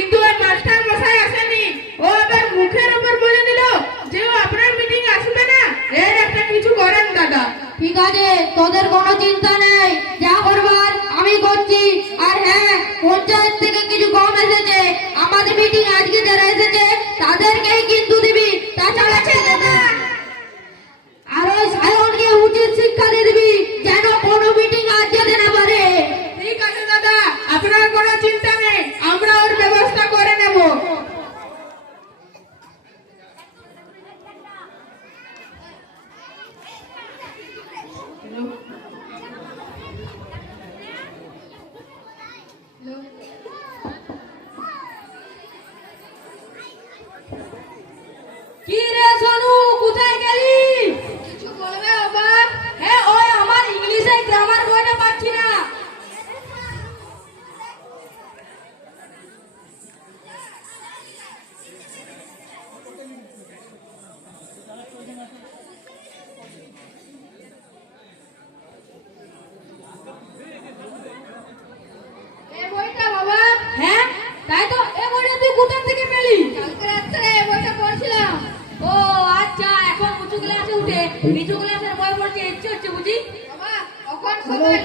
কিন্তু ওই মাস্টার মশাই আসেনি। ও আবার মুখের উপর বলে দিল যে ও আপনার মিটিং আসবে না। এর একটা কিছু করেন দাদা। ঠিক আছে, তোদের কোনো চিন্তা নেই, যা করবার আমি করছি। আর হ্যাঁ, পঞ্চায়েত থেকে কিছু কম এসেছে, আমাদের মিটিং আজকে যারা এসেছে তাদেরকেই কিন্তু দিবি। তাছাড়া দাদা আর ওই সায়নকে উচিত শিক্ষা দিয়ে দিবি যেন কোনো মিটিং আজ যেতে না পারে। ঠিক আছে দাদা, আপনার কোনো চিন্তা নেই, আমরা ওর ব্যবস্থা করে নেব। কি রে সোনু, কোথায় গেলি? কিছু বলবে বাবা? হ্যাঁ, ওই আমার ইংলিশে গ্রামার বইটা পাচ্ছি না। এই বইটা বাবা? হ্যাঁ, তাই তো। এ বইটা তুই কোথা থেকে পেলি? কালকে রাত্রে এই বইটা পড়ছিলাম। ও আচ্ছা, এখন উঁচু ক্লাসে উঠে নিচু ক্লাসের বই পড়তে ইচ্ছে হচ্ছে বুঝি। বাবা, এখন সবাই